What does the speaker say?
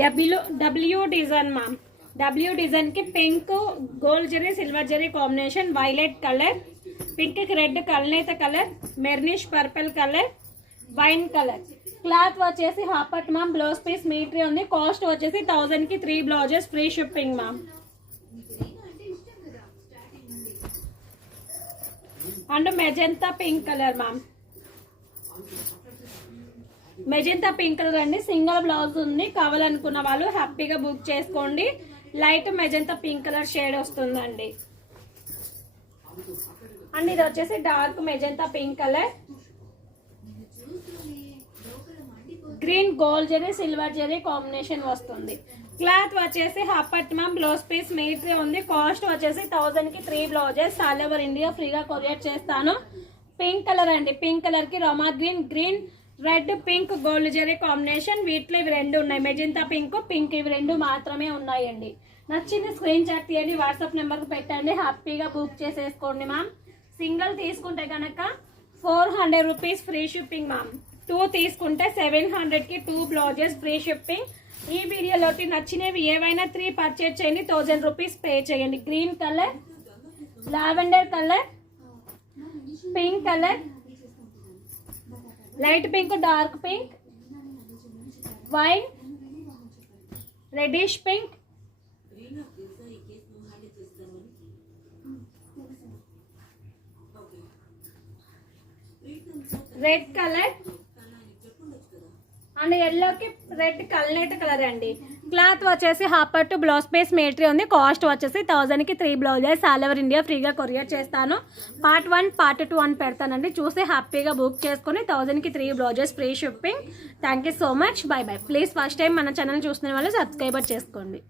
W design ma'am. W design కి pink gold zari silver zari combination, violet colour, pink కి red కల్నేత colour, మెర్నిష్ purple colour, wine colour. Cloth వచ్చేసి half పట్ ma'am. Blouse piece మీటరీ ఉంది. కాస్ట్ వచ్చేసి 1000 కి 3 blouses free shipping ma'am. And magenta pink colour ma'am. Magenta pink colour అండి. సింగిల్ బ్లౌజ్ ఉంది. కావాలనుకున్న వాళ్ళు హ్యాపీగా బుక్ చేసుకోండి. Light magenta pink colour shade వస్తుందండి. అండ్ ఇది వచ్చేసి dark magenta pink colour, green gold zari silver zari combination వస్తుంది. క్లాత్ వచ్చేసి హాఫ్ పట్ మ్యామ్. బ్లౌజ్ పీస్ మీటరీ ఉంది. కాస్ట్ వచ్చేసి 1000 కి 3 బ్లౌజెస్ ఆల్ ఓవర్ ఇండియా ఫ్రీగా కొరియర్ చేస్తాను. పింక్ కలర్ అండి. పింక్ కలర్ కి రోమా green, green red pink gold zari combination. వీటిలో ఇవి రెండు ఉన్నాయి. మెజెంతా పింక్, పింక్ ఇవి రెండు మాత్రమే ఉన్నాయండి. నచ్చింది స్క్రీన్ షాట్ తీయండి, వాట్సాప్ నెంబర్కి పెట్టండి, హ్యాపీగా బుక్ చేసేసుకోండి మ్యామ్. సింగిల్ తీసుకుంటే కనుక 400 రూపీస్ ఫ్రీ షిప్పింగ్ మ్యామ్. 2 తీసుకుంటే 700 కి 2 బ్లౌజెస్ ఫ్రీ షిప్పింగ్. ఈ వీడియోలోకి నచ్చినవి ఏవైనా 3 పర్చేజ్ చేయండి, 1000 రూపీస్ పే చేయండి. Green colour, lavender colour, pink colour, light pink, dark pink, wine, reddish pink, red colour and ఎల్లోకి రెడ్ కల్నేట్ కలర్ అండి. క్లాత్ వచ్చేసి హాఫ్ పట్టు. బ్లౌజ్ పీస్ మీటరీ ఉంది. కాస్ట్ వచ్చేసి 1000 కి 3 బ్లౌజెస్ ఆల్ ఓవర్ ఇండియా ఫ్రీగా కొరియర్ చేస్తాను. పార్ట్ 1 పార్ట్ 2 అని పెడతానండి. చూసి హ్యాపీగా బుక్ చేసుకుని 1000 కి 3 blouses free shipping. Thank you so much. By by. Please first time మన ఛానల్ చూస్తున్న వాళ్ళు సబ్స్క్రైబర్ చేసుకోండి.